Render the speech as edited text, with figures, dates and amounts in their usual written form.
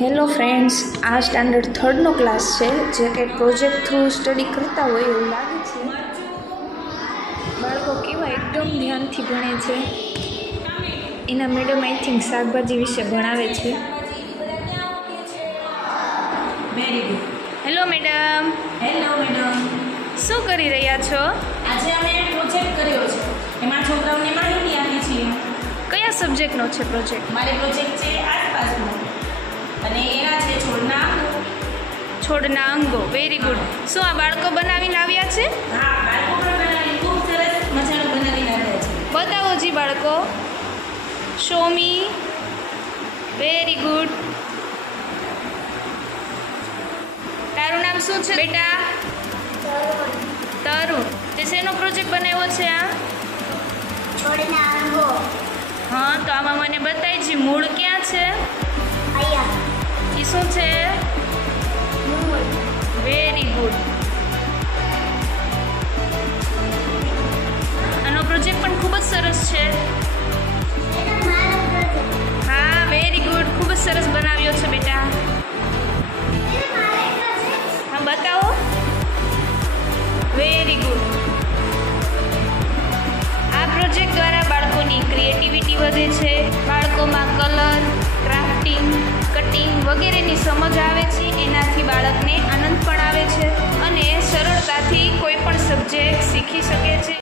Hello friends, આ standard 3નો class છે. જે કંઈ પ્રોજેક્ટ થ્રુ સ્ટડી કરતા હોય એવું લાગે છે. બાળકો કેવા એકદમ ધ્યાનથી ભણે છે. એના મેડમ આઈ થિંક શાકભાજી વિશે ભણાવે છે. Very good. Hello madam. Hello madam. શું કરી રહ્યા છો? આજે અમે પ્રોજેક્ટ કર્યો છે. એમાં છોકરાઓને માહિતી આપી છીએ. કયા સબ્જેક્ટનો છે પ્રોજેક્ટ? મારે પ્રોજેક્ટ છે આસપાસનો અને એના છે છોડના અંગો. છોડના અંગો. Very good. શું આ બાળકો બનાવીને આવ્યા છે? હા, બાળકો પણ બનાવી ખૂબ સરસ મજાનું બનાવીને આવ્યા છે. બતાવો જી બાળકો. Show me. Very good. તારું નામ શું છે બેટા? તરુણ. તે શેનો પ્રોજેક્ટ બનાવ્યો છે આ? છોડના અંગો. હા, તો આમાં મને બતાવી જી મૂળ ક્યાં છે? અહીંયા. એ શું છે? મૂળ. Very good. આનો પ્રોજેક્ટ પણ ખૂબ જ સરસ છે. એનો મારો પ્રોજેક્ટ. હા, વેરી ગુડ. ખૂબ જ સરસ બનાવ્યો છે બેટા. એ મારો પ્રોજેક્ટ. હા, બતાવો. Very good. આ પ્રોજેક્ટ દ્વારા બાળકોની ક્રિએટિવિટી વધે છે. બાળકોમાં કલર, ક્રાફ્ટિંગ, કટિંગ વગેરેની સમજ આવે છે. એનાથી બાળકને આનંદ પણ આવે છે અને સરળતાથી કોઈ પણ સબ્જેક્ટ શીખી શકે છે.